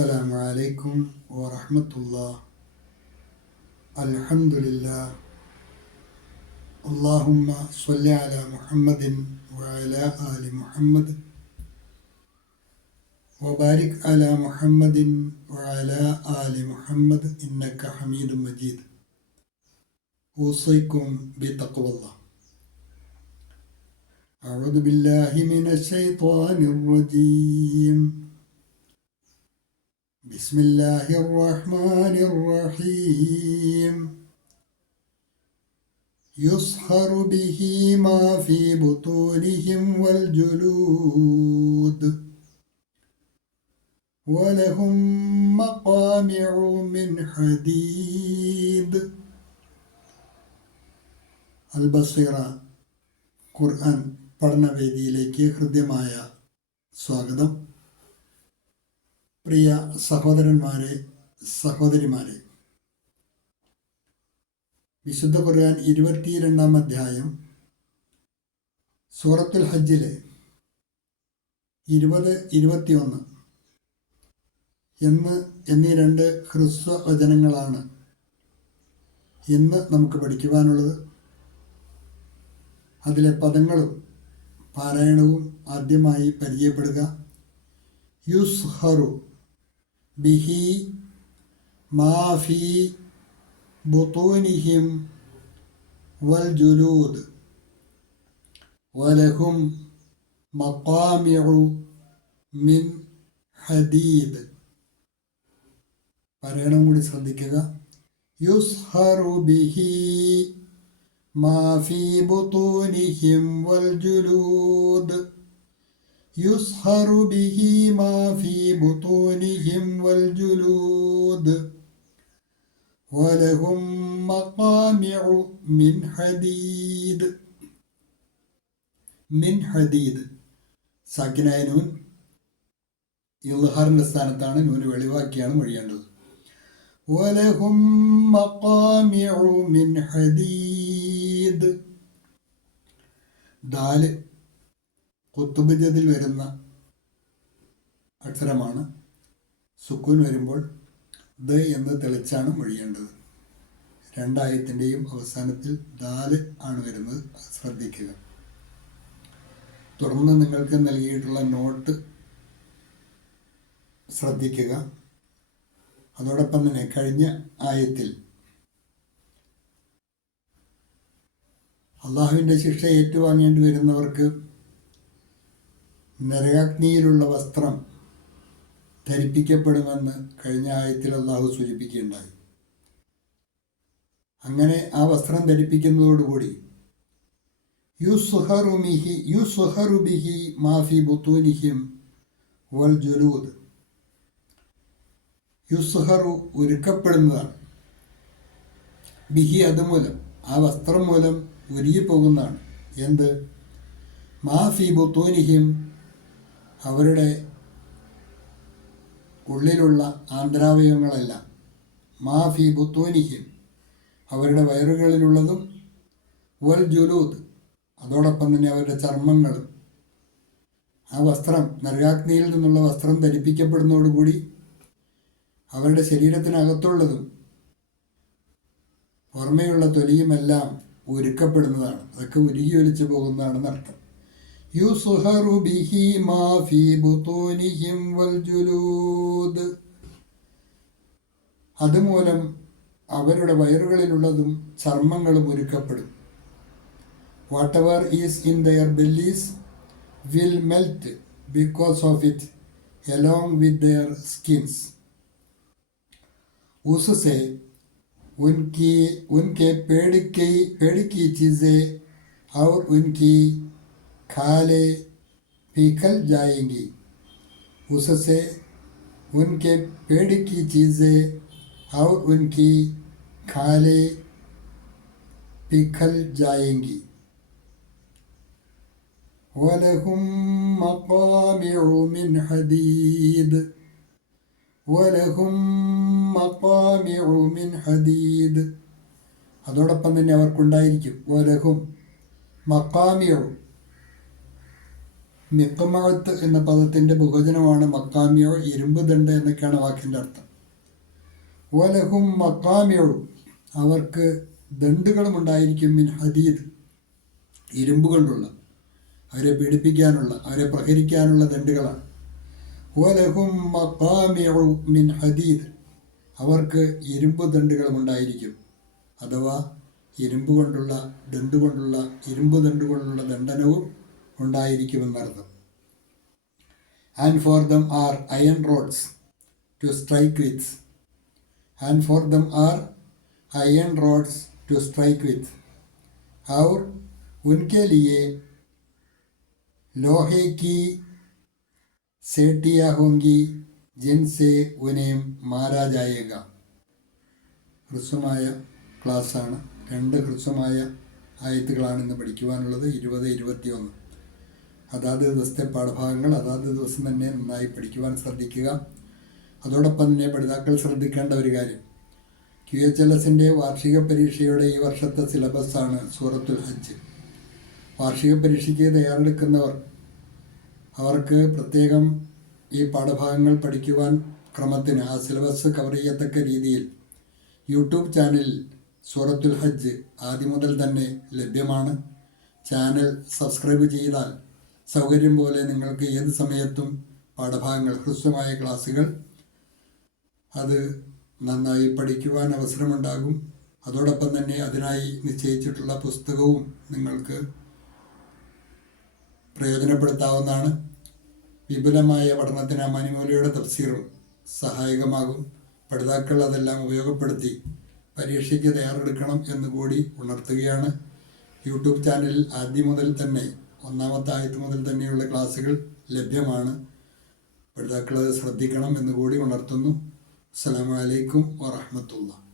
السلام عليكم ورحمة الله. الحمد لله. اللهم صل على محمد وعلى آل محمد وبارك على محمد وعلى آل محمد إنك حميد مجيد. أوصيكم بتقوى الله. أعوذ بالله من الشيطان الرجيم. بسم الله الرحمن الرحيم. يصهر به ما في بطونهم والجلود ولهم مقامع من حديد. അൽബസീറ ഖുർആൻ പഠനവേദിയിലേക്ക് ഹൃദ്യമായ സ്വാഗതം. പ്രിയ സഹോദരന്മാരെ, സഹോദരിമാരെ, വിശുദ്ധ ഖുർആൻ 22-ാം അധ്യായം സൂറത്തുൽ ഹജ്ജിലെ 20-21 എന്നീ രണ്ട് ഹ്രസ്വ വചനങ്ങളാണ് ഇന്ന് നമുക്ക് പഠിക്കുവാനുള്ളത്. അതിലെ പദങ്ങളും പാരായണവും ആദ്യമായി പരിചയപ്പെടുക. യുസ്ഹറു ബിഹി മാ ഫീ ബുതൂനിഹിം വൽ ജുലൂദ് വലഹും മഖാമിഉ മിൻ ഹദീദ്. പാരായണം കൂടി ശ്രദ്ധിക്കുക. യുസ്ഹറു ബിഹി മാ ഫീ ബുതൂനിഹിം വൽ ജുലൂദ് يصهر به ما في بطونهم والجلود ولهم مقامع من حديد. മിൻ ഹദീദ് സാക്കിനായ നൂൻ ഇൽഹാറിന്റെ സ്ഥാനത്താണ്. നൂന് വെളിവാക്കിയാണ് മൊഴിയേണ്ടത്. വലഹും മഖാമിഉ മിൻ ഹദീദ്. ദാല് കുത്തുബജതിൽ വരുന്ന അക്ഷരമാണ്. സുക്കൂൻ വരുമ്പോൾ ദ എന്ന് തെളിച്ചാണ് മൊഴിയേണ്ടത്. രണ്ടായത്തിൻ്റെയും അവസാനത്തിൽ ദാല് ആണ് വരുന്നത്, ശ്രദ്ധിക്കുക. തുടർന്ന് നിങ്ങൾക്ക് നൽകിയിട്ടുള്ള നോട്ട് ശ്രദ്ധിക്കുക. അതോടൊപ്പം തന്നെ കഴിഞ്ഞ ആയത്തിൽ അള്ളാഹുവിൻ്റെ ശിക്ഷ ഏറ്റുവാങ്ങേണ്ടി വരുന്നവർക്ക് നരകാഗ്നിയിലുള്ള വസ്ത്രം ധരിപ്പിക്കപ്പെടുമെന്ന് കഴിഞ്ഞ ആയത്തിൽ അള്ളാഹു സൂചിപ്പിക്കുകയുണ്ടായി. അങ്ങനെ ആ വസ്ത്രം ധരിപ്പിക്കുന്നതോടുകൂടി യുസ്ഹറു ബിഹി മാ ഫീ ബുതൂനിഹിം വൽ ജുലൂദ്. യുസ്ഹറു ഒരുക്കപ്പെടുന്നതാണ്. ബിഹി അതുമൂലം, ആ വസ്ത്രം മൂലം ഉരുകിപ്പോകുന്നതാണ്. എന്ത്? മാ ഫീ ബുതൂനിഹിം, അവരുടെ ഉള്ളിലുള്ള ആന്തരാവയവങ്ങളെല്ലാം. മാ ഫീ ബുത്തൂനിഹിം, അവരുടെ വയറുകളിലുള്ളതും. വൽ ജുലൂദ്, അതോടൊപ്പം തന്നെ അവരുടെ ചർമ്മങ്ങളും. ആ വസ്ത്രം, നരകാഗ്നിയിൽ നിന്നുള്ള വസ്ത്രം ധരിപ്പിക്കപ്പെടുന്നതോടുകൂടി അവരുടെ ശരീരത്തിനകത്തുള്ളതും പുറമേയുള്ള തൊലിയുമെല്ലാം ഒരുക്കപ്പെടുന്നതാണ്. അതൊക്കെ ഉരുകി ഒലിച്ചു പോകുന്നതാണെന്ന് അർത്ഥം. യുസ്ഹറു ബിഹി മാ ഫീ ബുതൂനിഹിം വൽ ജുലൂദ്, അതുമൂലം അവരുടെ വയറുകളിലുള്ളതും ചർമ്മങ്ങളും ഒരുക്കപ്പെടും. Whatever is in their bellies will melt because of it along with their skins. उससे उनके पेड़ की चीज़ें और उनकी खाले पिघल जाएंगी. उससे उनके पेड़ की चीज़ें और उनकी खाले पिघल जाएंगी. वलहुम मक़ामिउ मिन हदीद. വലഹും മഖാമിഉ മിൻ ഹദീദ്, അതോടൊപ്പം തന്നെ അവർക്കുണ്ടായിരിക്കും. വലഹും മഖാമിഉ, മിഖ്മഅത്ത് എന്ന പദത്തിൻ്റെ ബഹുവചനമാണ് മക്കാമിയോ, ഇരുമ്പ് ദണ്ട് എന്നൊക്കെയാണ് വാക്കിൻ്റെ അർത്ഥം. വലഹും മക്കാമിയോ, അവർക്ക് ദണ്ടുകളും ഉണ്ടായിരിക്കും, മിൻ ഹദീദ്, ഇരുമ്പ് കൊണ്ടുള്ള, അവരെ പീഡിപ്പിക്കാനുള്ള, അവരെ പ്രഹരിക്കാനുള്ള ദണ്ടുകളാണ്. വലഹും മക്കാമിഉ മിൻ ഹദീദ്, അവർക്ക് ഇരുമ്പ് ദണ്ടുകളും ഉണ്ടായിരിക്കും, അഥവാ ഇരുമ്പ് കൊണ്ടുള്ള ഇരുമ്പ് ദണ്ട് കൊണ്ടുള്ള ദണ്ഡനവും ഉണ്ടായിരിക്കുമെന്നർത്ഥം. And for them are iron rods to strike with. And for them are iron rods to strike with. और उनके लिए लोहे की सेटियाँ होंगी जिनसे उन्हें मारा जाएगा. ഹ്രസ്വമായ ക്ലാസ്സാണ്. 2 ഹ്രസ്വമായ ആയത്തുകളാണ് ഇന്ന് പഠിക്കുവാനുള്ളത്. 20, 21. അതാത് ദിവസത്തെ പാഠഭാഗങ്ങൾ അതാത് ദിവസം തന്നെ നന്നായി പഠിക്കുവാൻ ശ്രദ്ധിക്കുക. അതോടൊപ്പം തന്നെ പഠിതാക്കൾ ശ്രദ്ധിക്കേണ്ട ഒരു കാര്യം, QHLSൻ്റെ വാർഷിക പരീക്ഷയുടെ ഈ വർഷത്തെ സിലബസാണ് സൂറത്തുൽ ഹജ്ജ്. വാർഷിക പരീക്ഷയ്ക്ക് തയ്യാറെടുക്കുന്നവർ, അവർക്ക് പ്രത്യേകം ഈ പാഠഭാഗങ്ങൾ പഠിക്കുവാൻ ക്രമത്തിന് ആ സിലബസ് കവർ ചെയ്യത്തക്ക രീതിയിൽ യൂട്യൂബ് ചാനലിൽ സൂറത്തുൽ ഹജ്ജ് ആദ്യം മുതൽ തന്നെ ലഭ്യമാണ്. ചാനൽ സബ്സ്ക്രൈബ് ചെയ്താൽ സൗകര്യം പോലെ നിങ്ങൾക്ക് ഏത് സമയത്തും പാഠഭാഗങ്ങൾ, ഹ്രസ്വമായ ക്ലാസ്സുകൾ അത് നന്നായി പഠിക്കുവാൻ അവസരമുണ്ടാകും. അതോടൊപ്പം തന്നെ അതിനായി നിശ്ചയിച്ചിട്ടുള്ള പുസ്തകവും നിങ്ങൾക്ക് പ്രയോജനപ്പെടുത്താവുന്നതാണ്. വിപുലമായ പഠനത്തിന് അമാനിമൗലയുടെ തഫ്സീറും സഹായകമാകും. പഠിതാക്കൾ അതെല്ലാം ഉപയോഗപ്പെടുത്തി പരീക്ഷയ്ക്ക് തയ്യാറെടുക്കണം എന്നുകൂടി ഉണർത്തുകയാണ്. യൂട്യൂബ് ചാനലിൽ ആദ്യം മുതൽ തന്നെ, 1-ാമത്തെ ആയത്ത് മുതൽ തന്നെയുള്ള ക്ലാസ്സുകൾ ലഭ്യമാണ്. പഠിതാക്കൾ അത് ശ്രദ്ധിക്കണം എന്നുകൂടി ഉണർത്തുന്നു. അസ്സലാമു അലൈക്കും വറഹ്മത്തുള്ളാഹി.